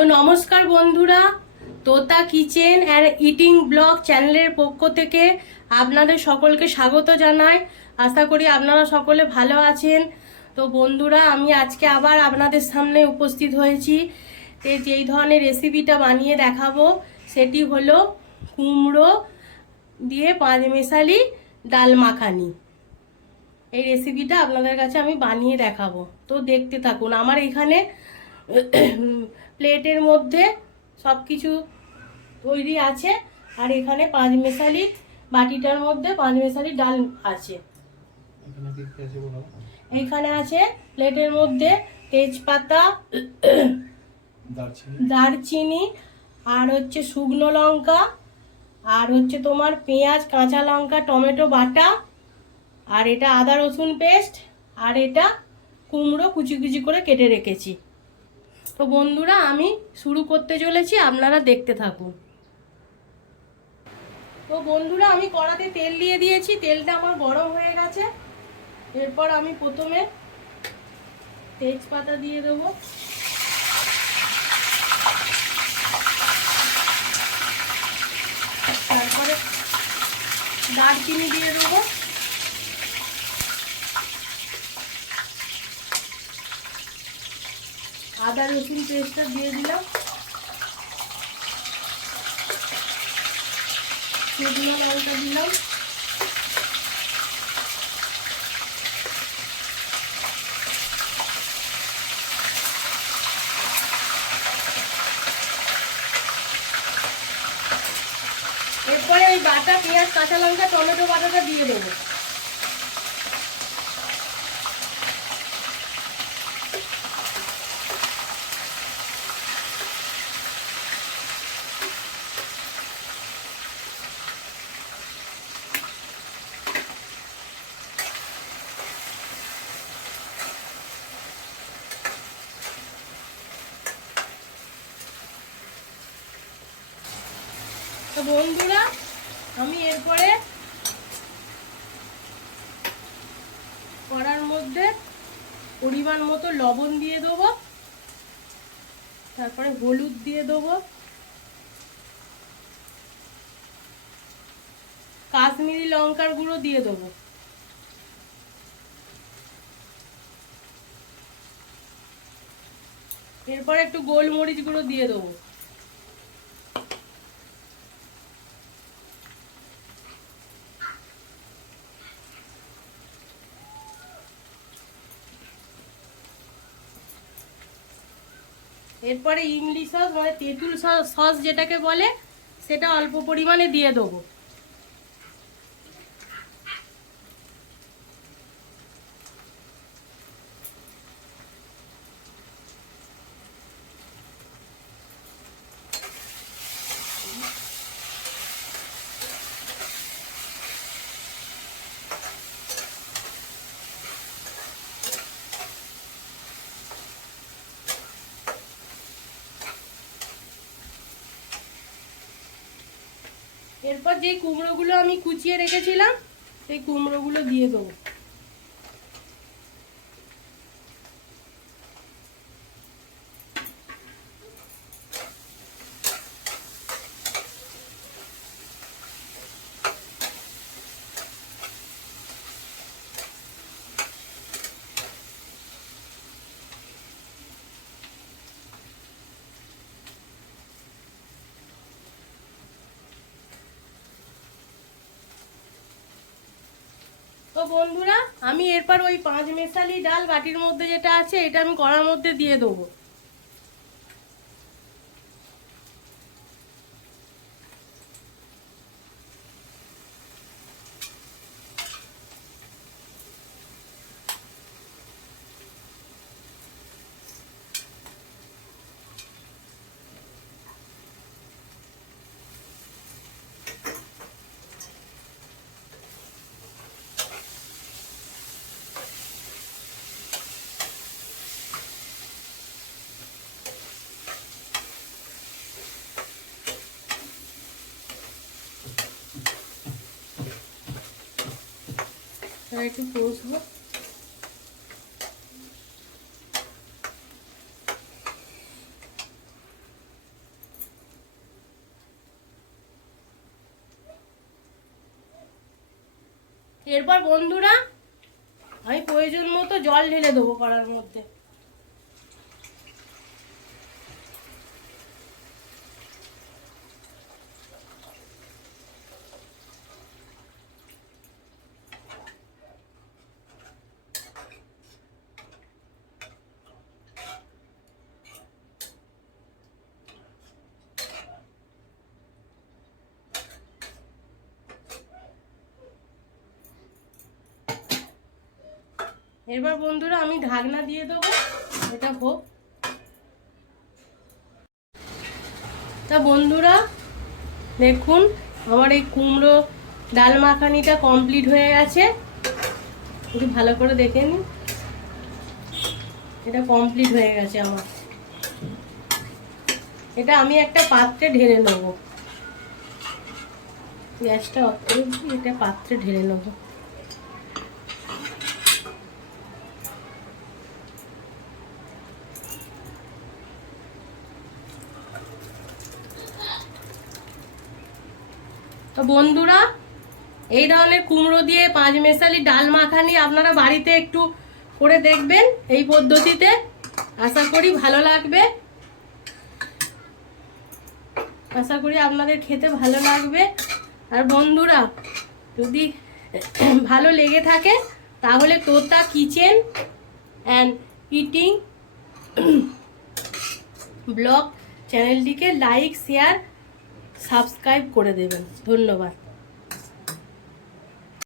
তো নমস্কার বন্ধুরা, তোতা কিচেন অ্যান্ড ইটিং ব্লগ চ্যানেলের পক্ষ থেকে আপনাদের সকলকে স্বাগত জানাই। আশা করি আপনারা সকলে ভালো আছেন। তো বন্ধুরা, আমি আজকে আবার আপনাদের সামনে উপস্থিত হয়েছি। যেই ধরনের রেসিপিটা বানিয়ে দেখাবো সেটি হলো কুমড়ো দিয়ে পাঁচমেশালি ডাল মাখানি। এই রেসিপিটা আপনাদের কাছে আমি বানিয়ে দেখাবো, তো দেখতে থাকুন। আমার এখানে প্লেটের মধ্যে সব কিছু তৈরি আছে, আর এখানে পাঁচমেশালি বাটিটার মধ্যে পাঁচমেশালি ডাল আছে। এখানে আছে প্লেটের মধ্যে তেজপাতা, দারচিনি, আর হচ্ছে শুকনো লঙ্কা, আর হচ্ছে তোমার পেঁয়াজ, কাঁচা লঙ্কা, টমেটো বাটা, আর এটা আদা রসুন পেস্ট, আর এটা কুমড়ো কুচি কুচি করে কেটে রেখেছি। তো বন্ধুরা, আমি শুরু করতে চলেছি, আপনারা দেখতে থাকুন। তো বন্ধুরা, আমি কড়াতে তেল দিয়ে দিয়েছি, তেলটা আমার গরম হয়ে গেছে। এরপর আমি প্রথমে তেজপাতা দিয়ে দেবো, তারপরে দারচিনি দিয়ে দেবো, আদা রসুন পেস্টটা দিয়ে দিলাম, শুকনো লঙ্কা দিলাম, এরপরে এই বাটা পেঁয়াজ, কাঁচা লঙ্কা, টমেটো বাটাটা দিয়ে দেবো। তো বন্ধুরা, আমি এরপরে কড়ার মধ্যে পরিমাণ মতো লবণ দিয়ে দেবো, তারপরে হলুদ দিয়ে দেবো, কাশ্মীরি লঙ্কার গুঁড়ো দিয়ে দেবো, এরপর একটু গোলমরিচ গুঁড়ো দিয়ে দেবো, এরপরে ইমলি সস মানে তেঁতুল সস যেটাকে বলে সেটা অল্প পরিমাণে দিয়ে দেবো। এরপর যেই কুমড়োগুলো আমি কুচিয়ে রেখেছিলাম সেই কুমড়োগুলো দিয়ে দেবো। তো বন্ধুরা, আমি এরপর ওই পাঁচমেশালি ডাল বাটির মধ্যে যেটা আছে এটা আমি কড়ার মধ্যে দিয়ে দেবো। একটু কষবো। এরপর বন্ধুরা আমি প্রয়োজন মতো জল ঢেলে দেবো কড়ার মধ্যে। এবার বন্ধুরা আমি ঢাকনা দিয়ে দেবো, এটা হোক। তা বন্ধুরা দেখুন আমার এই কুমড়ো ডাল মাখানিটা কমপ্লিট হয়ে গেছে। একটু ভালো করে দেখে নিন, এটা কমপ্লিট হয়ে গেছে আমার। এটা আমি একটা পাত্রে ঢেলে নেব, গ্যাসটা অফ করে এটা পাত্রে ঢেলে নেব। তো বন্ধুরা এই ধরনের কুমড়ো দিয়ে পাঁচমেশালি ডাল মাখানি আপনারা বাড়িতে একটু করে দেখবেন এই পদ্ধতিতে, আশা করি ভালো লাগবে, আশা করি আপনাদের খেতে ভালো লাগবে। আর বন্ধুরা যদি ভালো লেগে থাকে তাহলে তোতা কিচেন অ্যান্ড ইটিং ব্লগ চ্যানেলটিকে লাইক, শেয়ার, সাবস্ক্রাইব করে দেবেন। ধন্যবাদ।